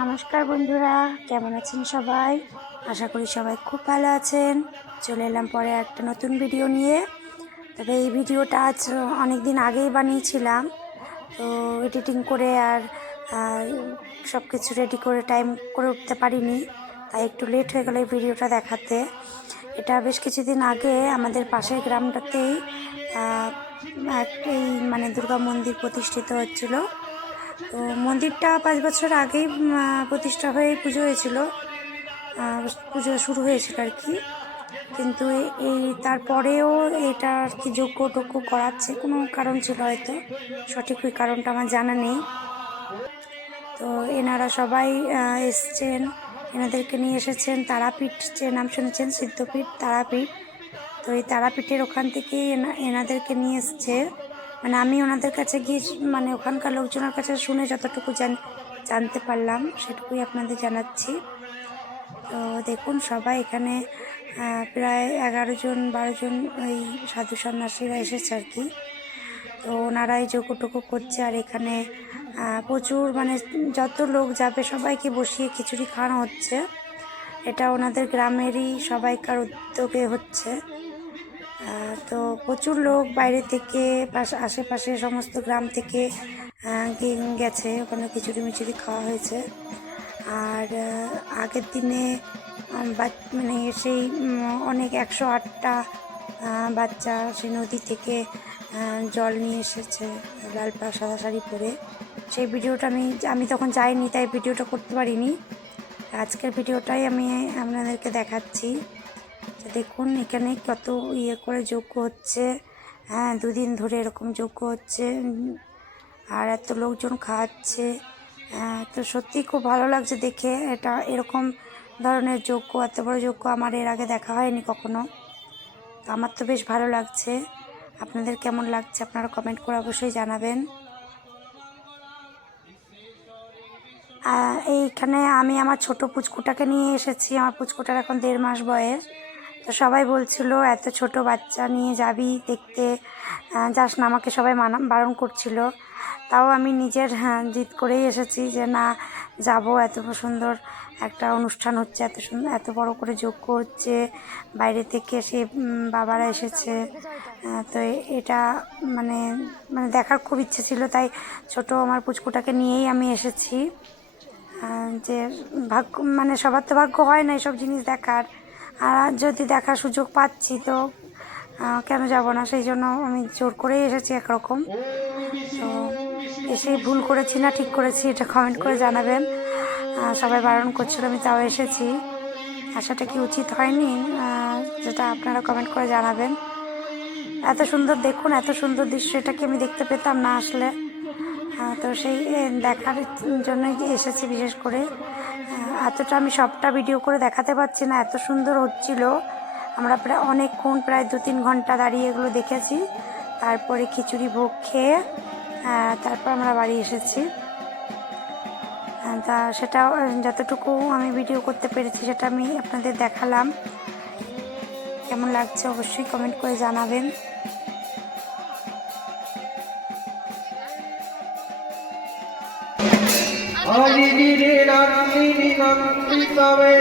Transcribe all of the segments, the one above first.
নমস্কার বন্ধুরা, কেমন আছেন সবাই? আশা করি সবাই খুব ভালো আছেন। চলে এলাম পরে একটা নতুন ভিডিও নিয়ে। তবে এই ভিডিওটা আজ অনেক দিন আগেই বানিয়েছিলাম, তো এডিটিং করে আর সব কিছু রেডি করে টাইম করে উঠতে পারিনি, তাই একটু লেট হয়ে গেল এই ভিডিওটা দেখাতে। এটা বেশ কিছুদিন আগে আমাদের পাশের গ্রামটাতেই এই দুর্গা মন্দির প্রতিষ্ঠিত হচ্ছিল। তো মন্দিরটা 5 বছর আগেই প্রতিষ্ঠা হয়ে পুজো হয়েছিল, পুজো শুরু হয়েছিল আর কি। কিন্তু এই তারপরেও এটা আর কি যজ্ঞ টজ্ঞ করাচ্ছে, কোনো কারণ ছিল হয়তো, সঠিক ওই কারণটা আমার জানা নেই। তো এনারা সবাই এসছেন, এনাদেরকে নিয়ে এসেছেন তারাপীঠ, যে নাম শুনেছেন সিদ্ধপীঠ তারাপীঠ। তো এই তারাপীঠের ওখান থেকেই এনাদেরকে নিয়ে এসছে। আমি ওনাদের কাছে গিয়ে ওখানকার লোকজনের কাছে শুনে যতটুকু জানতে পারলাম সেটুকুই আপনাদের জানাচ্ছি। তো দেখুন সবাই এখানে প্রায় 11 জন 12 জন ওই সাধু সন্ন্যাসীরা এসেছে আর কি। তো ওনারাই যোগ্যটুকু করছে, আর এখানে প্রচুর যত লোক যাবে সবাইকে বসিয়ে খিচুড়ি খাওয়ানো হচ্ছে। এটা ওনাদের গ্রামেরই সবাইকার উদ্যোগে হচ্ছে। তো প্রচুর লোক বাইরে থেকে আশেপাশে সমস্ত গ্রাম থেকে গেছে, ওখানে খিচুড়ি মিচুড়ি খাওয়া হয়েছে। আর আগের দিনে সেই অনেক 108টা বাচ্চা সেই নদী থেকে জল নিয়ে এসেছে লাল পাড় সাদা শাড়ি পরে। সেই ভিডিওটা আমি তখন যাইনি, তাই ভিডিওটা করতে পারিনি। আজকের ভিডিওটাই আমি আপনাদেরকে দেখাচ্ছি। দেখুন এখানে কত করে যজ্ঞ হচ্ছে, 2 দিন ধরে এরকম যজ্ঞ হচ্ছে, আর এত লোকজন খাওয়াচ্ছে। তো সত্যি খুব ভালো লাগছে দেখে। এটা এরকম ধরনের যজ্ঞ, এত বড় যজ্ঞ আমার এর আগে দেখা হয়নি কখনো। তো আমার তো বেশ ভালো লাগছে। আপনাদের কেমন লাগছে আপনারা কমেন্ট করে অবশ্যই জানাবেন। এইখানে আমি আমার ছোট পুচকুটাকে নিয়ে এসেছি। আমার পুচকুটার এখন 1.5 মাস বয়স। তো সবাই বলছিল এত ছোট বাচ্চা নিয়ে যাবি দেখতে যাস না, আমাকে সবাই বারণ করছিল। তাও আমি নিজের জিদ করেই এসেছি যে না যাব, এত সুন্দর একটা অনুষ্ঠান হচ্ছে, এত বড় করে যজ্ঞ হচ্ছে, বাইরে থেকে সে বাবারা এসেছে। তো এটা দেখার খুব ইচ্ছে ছিল, তাই ছোট আমার পুচকুটাকে নিয়েই আমি এসেছি। যে ভাগ্য সবার তো ভাগ্য হয় না এসব জিনিস দেখার, আর যদি দেখার সুযোগ পাচ্ছি তো কেন যাব না, সেই জন্য আমি জোর করেই এসেছি একরকম। তো এসে ভুল করেছি না ঠিক করেছি এটা কমেন্ট করে জানাবেন। সবাই বারণ করছিল, আমি তাও এসেছি। আসাটা কি উচিত হয়নি, যেটা আপনারা কমেন্ট করে জানাবেন। এত সুন্দর দেখুন, এত সুন্দর দৃশ্য, এটা কি আমি দেখতে পেতাম না আসলে। তো সেই দেখার জন্যই এসেছি বিশেষ করে। এতটা আমি সবটা ভিডিও করে দেখাতে পারছি না, এত সুন্দর হচ্ছিল। আমরা প্রায় অনেকক্ষণ, প্রায় 2-3 ঘন্টা দাঁড়িয়ে এগুলো দেখেছি। তারপরে খিচুড়ি ভোগ খেয়ে তারপর আমরা বাড়ি এসেছি। তা সেটা যতটুকু আমি ভিডিও করতে পেরেছি সেটা আমি আপনাদের দেখালাম। কেমন লাগছে অবশ্যই কমেন্ট করে জানাবেন। আদিরে নন্দিনী নন্দিতমে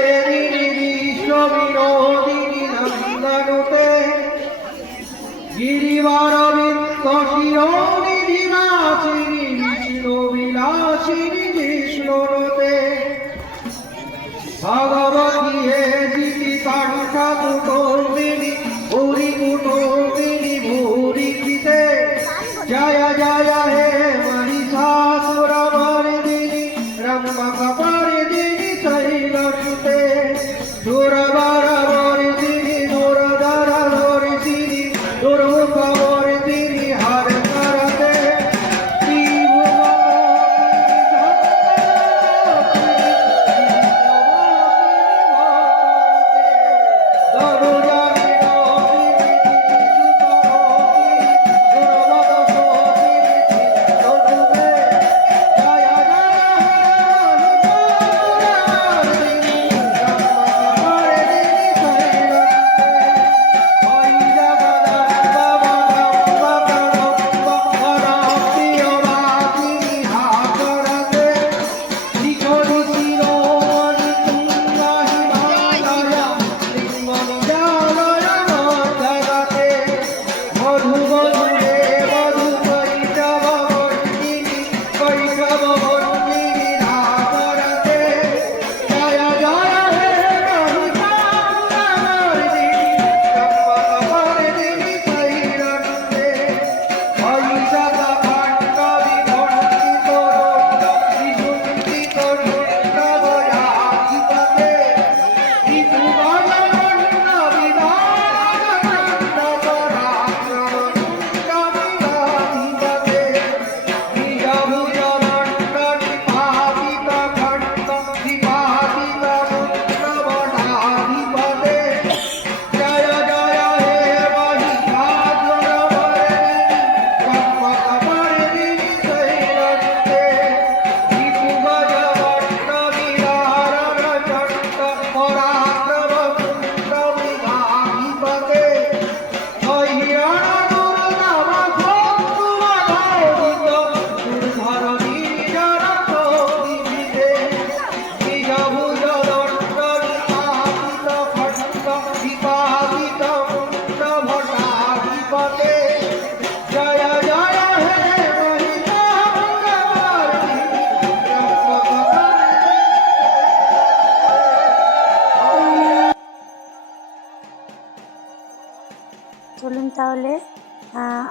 বিশ্ববিনোদিনী নন্দনুতে গিরিবরবৃন্দ শিরোনিধি নাচিনী বিষ্ণু বিলাসিনী বিষ্ণুনুতে ভগবতী হে দিতি কণ্ঠা কুটুম্বিনী ভূরি কুটুম্বিনী ভূরি কৃতে জয় জয় হে মহিষাসুরমর্দিনী রম্ভকমর্দিনী শৈলসুতে দুর্বারমর্দিনী দুর্ধরমর্দিনী দুর্মুখমর্দিনী হর করতে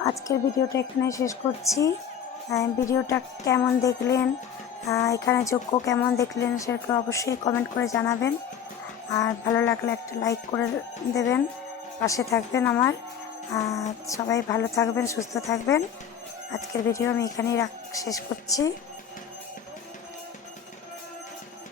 আজকের ভিডিওটা এখানে শেষ করছি। ভিডিওটা কেমন দেখলেন, এখানে যজ্ঞ কেমন দেখলেন সেটা অবশ্যই কমেন্ট করে জানাবেন। আর ভালো লাগলে একটা লাইক করে দেবেন, পাশে থাকবেন আমার। সবাই ভালো থাকবেন, সুস্থ থাকবেন। আজকের ভিডিও আমি এখানেই শেষ করছি।